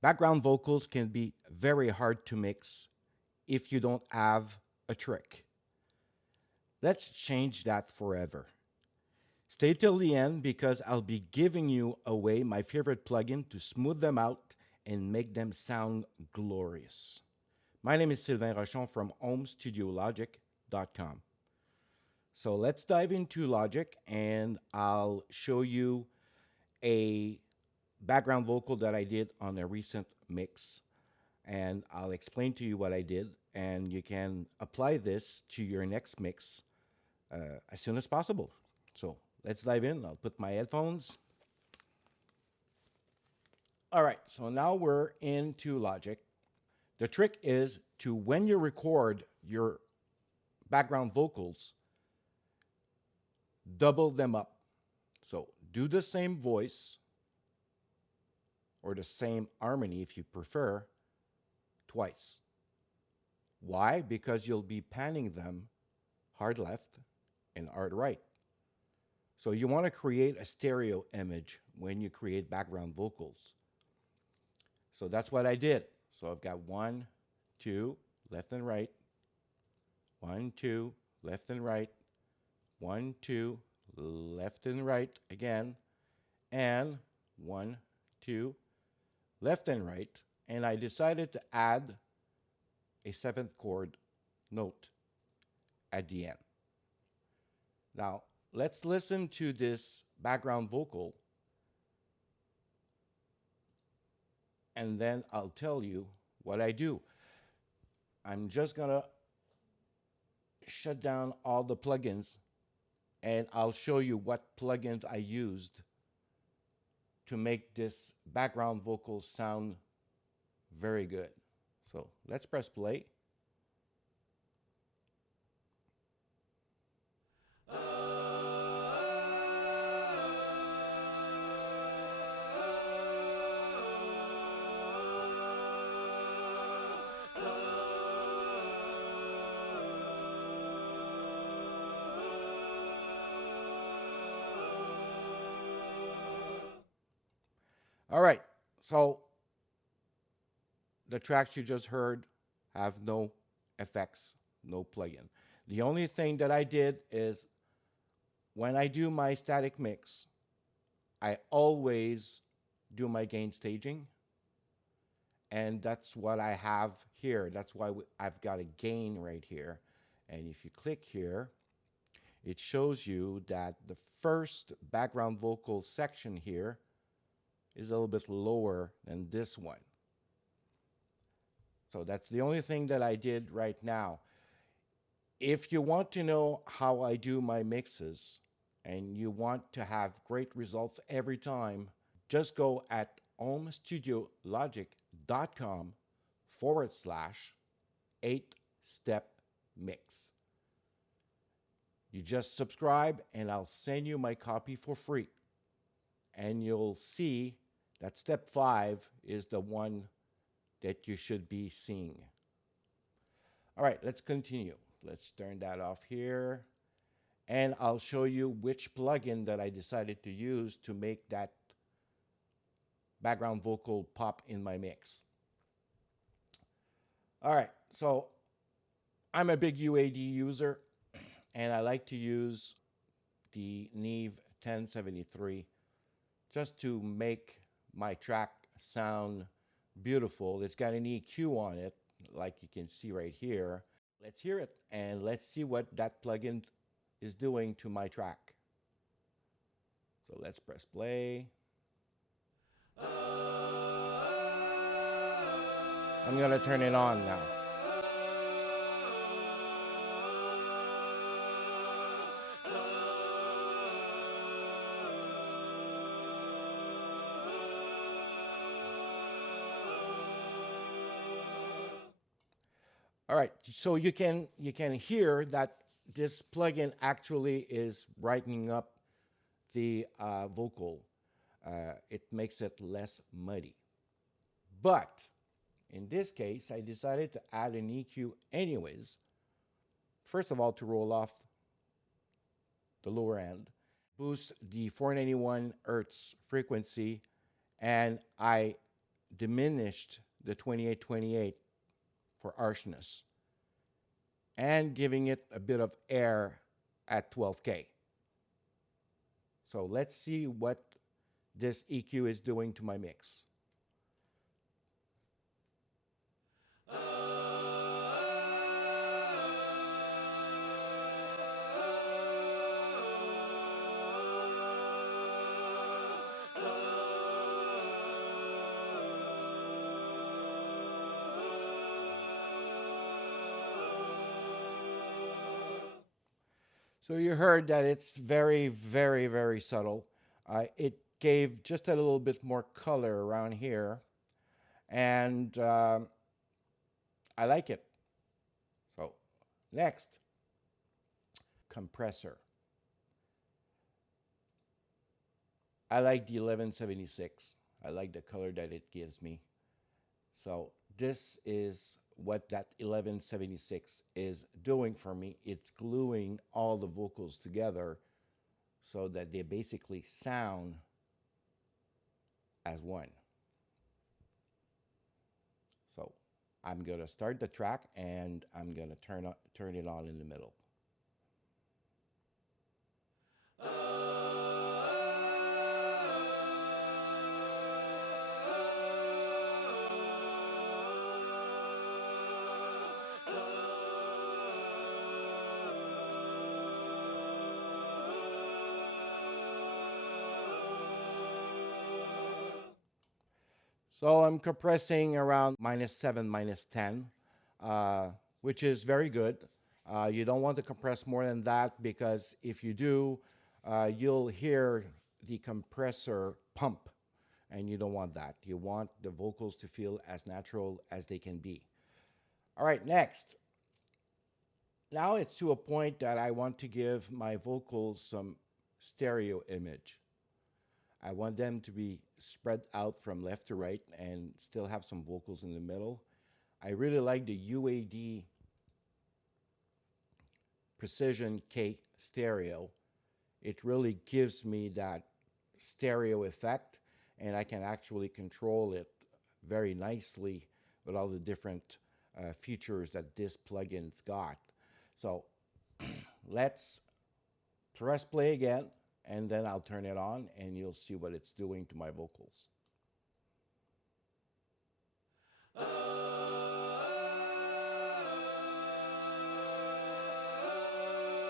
Background vocals can be very hard to mix if you don't have a trick. Let's change that forever. Stay till the end because I'll be giving you away my favorite plugin to smooth them out and make them sound glorious. My name is Sylvain Rochon from homestudiologic.com. So let's dive into Logic and I'll show you a background vocal that I did on a recent mix. And I'll explain to you what I did, and you can apply this to your next mix as soon as possible. So let's dive in. I'll put my headphones. All right, so now we're into Logic. The trick is to, when you record your background vocals, double them up. So do the same voice or the same harmony if you prefer twice. Why? Because you'll be panning them hard left and hard right. So you want to create a stereo image when you create background vocals. So that's what I did. So I've got 1, 2, left and right, 1, 2, left and right, 1, 2, left and right again, and 1, 2, left and right. And I decided to add a 7th chord note at the end. Now, let's listen to this background vocal, and then I'll tell you what I do. I'm just gonna shut down all the plugins, and I'll show you what plugins I used to make this background vocal sound very good. So let's press play. All right, so the tracks you just heard have no effects, no plugin. The only thing that I did is when I do my static mix, I always do my gain staging, and that's what I have here. That's why I've got a gain right here. And if you click here, it shows you that the first background vocal section here is a little bit lower than this one. So that's the only thing that I did right now. If you want to know how I do my mixes and you want to have great results every time, just go at homestudiologic.com/8-step mix. You just subscribe and I'll send you my copy for free. And you'll see that step 5 is the one that you should be seeing. All right, let's continue. Let's turn that off here. And I'll show you which plugin that I decided to use to make that background vocal pop in my mix. All right, so I'm a big UAD user, and I like to use the Neve 1073 just to make my track sound beautiful. It's got an EQ on it, like you can see right here. Let's hear it, and let's see what that plugin is doing to my track. So let's press play. I'm gonna turn it on now. All right, so you can hear that this plugin actually is brightening up the vocal. It makes it less muddy. But in this case, I decided to add an EQ anyways. First of all, to roll off the lower end, boost the 491 hertz frequency, and I diminished the 2828 for harshness and giving it a bit of air at 12K. So let's see what this EQ is doing to my mix. So you heard that it's very, very, very subtle. It gave just a little bit more color around here, and I like it. So next, compressor. I like the 1176. I like the color that it gives me. So this is what that 1176 is doing for me. It's gluing all the vocals together so that they basically sound as one. So I'm going to start the track and I'm going to turn it on in the middle. So I'm compressing around -7, -10, which is very good. You don't want to compress more than that because if you do, you'll hear the compressor pump, and you don't want that. You want the vocals to feel as natural as they can be. All right, next. Now it's to a point that I want to give my vocals some stereo image. I want them to be spread out from left to right and still have some vocals in the middle. I really like the UAD Precision K stereo. It really gives me that stereo effect, and I can actually control it very nicely with all the different features that this plugin's got. So let's press play again, and then I'll turn it on and you'll see what it's doing to my vocals.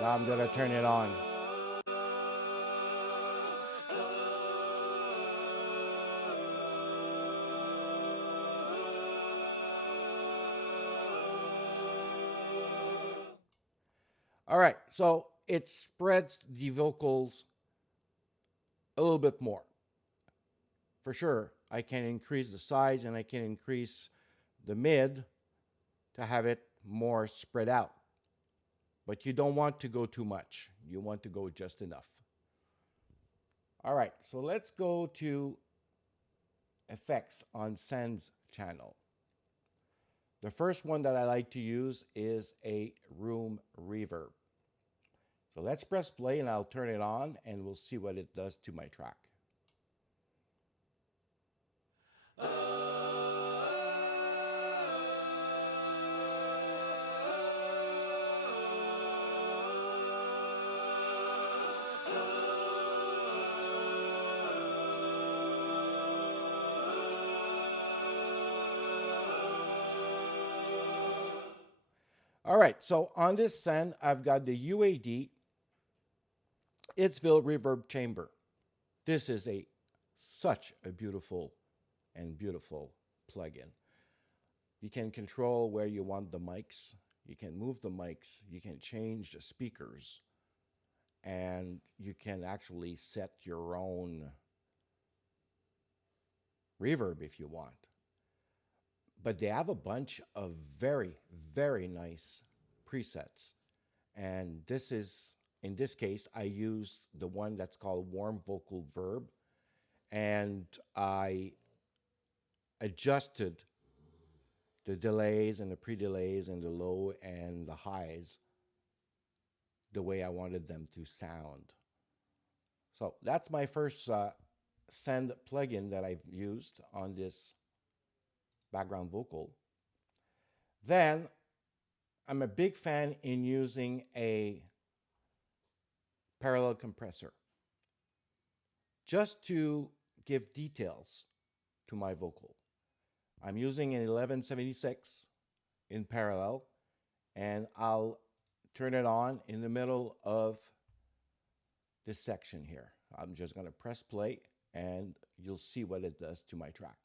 Now I'm going to turn it on. All right, so it spreads the vocals a little bit more. For sure, I can increase the sides and I can increase the mid to have it more spread out. But you don't want to go too much. You want to go just enough. All right, so let's go to effects on Send's channel. The first one that I like to use is a room reverb. So let's press play and I'll turn it on and we'll see what it does to my track. All right, so on this Send, I've got the UAD Itsville Reverb Chamber. This is such a beautiful plugin. You can control where you want the mics. You can move the mics. You can change the speakers. And you can actually set your own reverb if you want. But they have a bunch of very, very nice presets. And this is, in this case, I used the one that's called Warm Vocal Verb. And I adjusted the delays and the pre-delays and the low and the highs the way I wanted them to sound. So that's my first Send plugin that I've used on this background vocal, then I'm a big fan in using a parallel compressor just to give details to my vocal. I'm using an 1176 in parallel, and I'll turn it on in the middle of this section here. I'm just going to press play, and you'll see what it does to my track.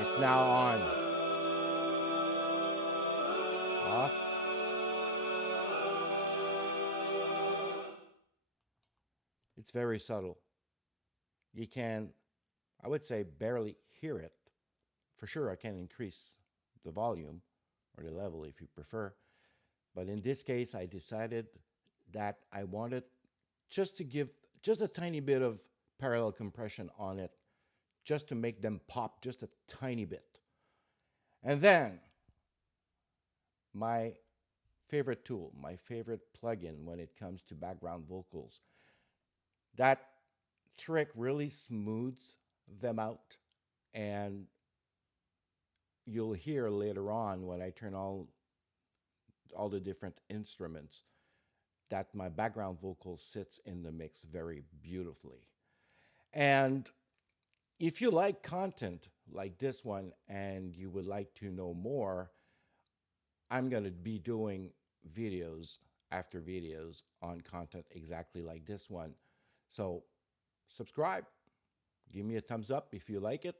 It's now on. Off. It's very subtle. You can, I would say, barely hear it. For sure, I can increase the volume or the level if you prefer. But in this case, I decided that I wanted just to give just a tiny bit of parallel compression on it, just to make them pop just a tiny bit. And then my favorite tool, my favorite plugin when it comes to background vocals, that trick really smooths them out, and you'll hear later on when I turn all the different instruments that my background vocal sits in the mix very beautifully. And if you like content like this one and you would like to know more, I'm going to be doing videos after videos on content exactly like this one. So subscribe, give me a thumbs up if you like it.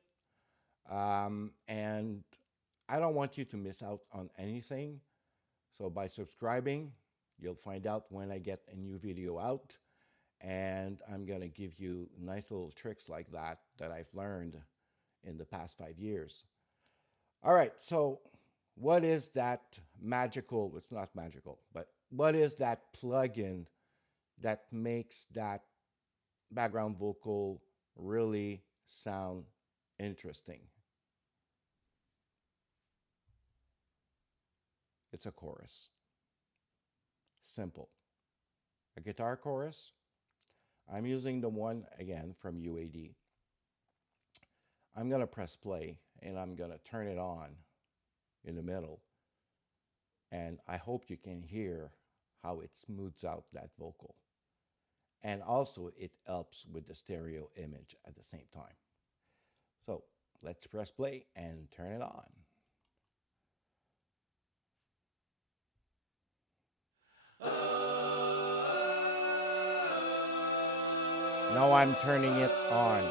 And I don't want you to miss out on anything. So by subscribing, you'll find out when I get a new video out. And I'm going to give you nice little tricks like that I've learned in the past 5 years. All right, so what is that magical, it's not magical, but what is that plugin that makes that background vocal really sound interesting? It's a chorus. Simple. A guitar chorus. I'm using the one, again, from UAD. I'm going to press play, and I'm going to turn it on in the middle. And I hope you can hear how it smooths out that vocal. And also, it helps with the stereo image at the same time. So let's press play and turn it on. Now I'm turning it on.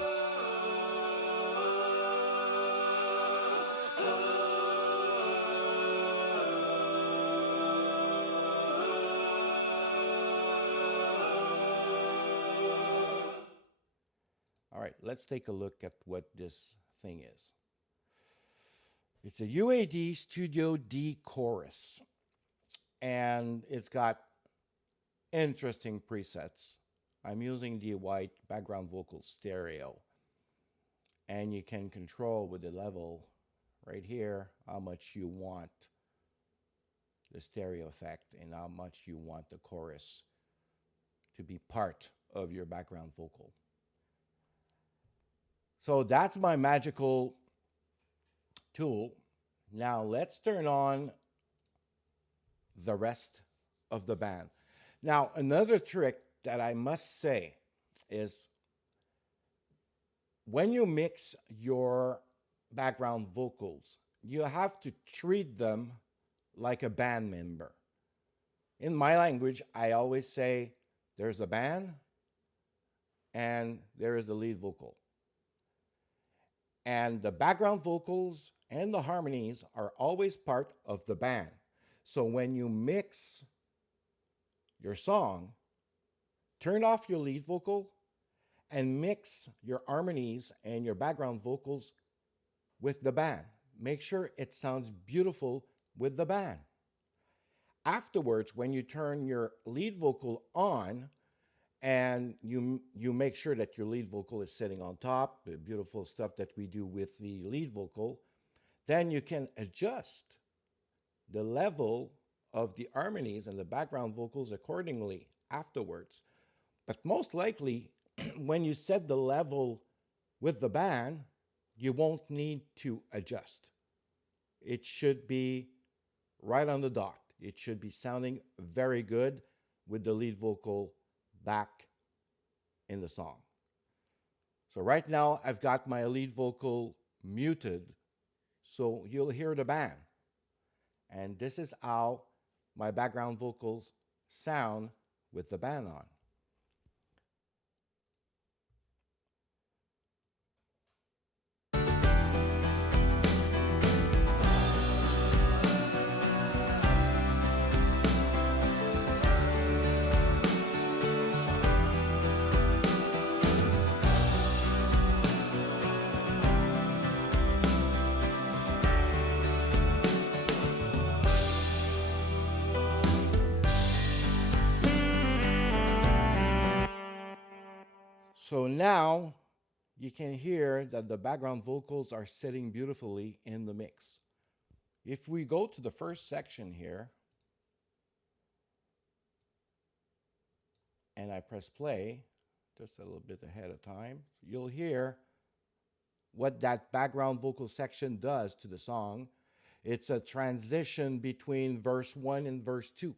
All right, let's take a look at what this thing is. It's a UAD Studio D chorus, and it's got interesting presets. I'm using the white background vocal stereo, and you can control with the level right here how much you want the stereo effect and how much you want the chorus to be part of your background vocal. So that's my magical tool. Now let's turn on the rest of the band. Now, another trick that I must say is when you mix your background vocals, you have to treat them like a band member. In my language, I always say there's a band and there is the lead vocal. And the background vocals and the harmonies are always part of the band. So when you mix your song, turn off your lead vocal and mix your harmonies and your background vocals with the band. Make sure it sounds beautiful with the band. Afterwards, when you turn your lead vocal on and you make sure that your lead vocal is sitting on top, the beautiful stuff that we do with the lead vocal, then you can adjust the level of the harmonies and the background vocals accordingly afterwards. But most likely, when you set the level with the band, you won't need to adjust. It should be right on the dot. It should be sounding very good with the lead vocal back in the song. So right now, I've got my lead vocal muted, so you'll hear the band. And this is how my background vocals sound with the band on. So now you can hear that the background vocals are sitting beautifully in the mix. If we go to the first section here and I press play, just a little bit ahead of time, you'll hear what that background vocal section does to the song. It's a transition between verse 1 and verse 2.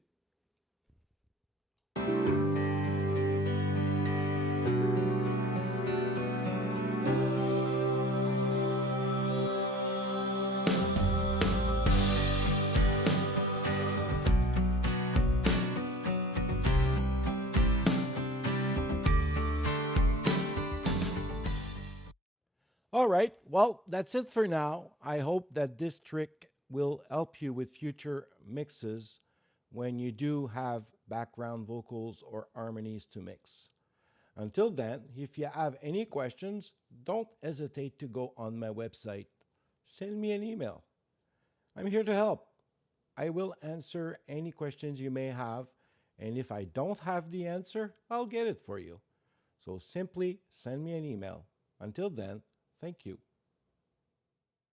All right, well, that's it for now. I hope that this trick will help you with future mixes when you do have background vocals or harmonies to mix. Until then, if you have any questions, don't hesitate to go on my website. Send me an email. I'm here to help. I will answer any questions you may have, and if I don't have the answer, I'll get it for you. So simply send me an email. Until then, thank you.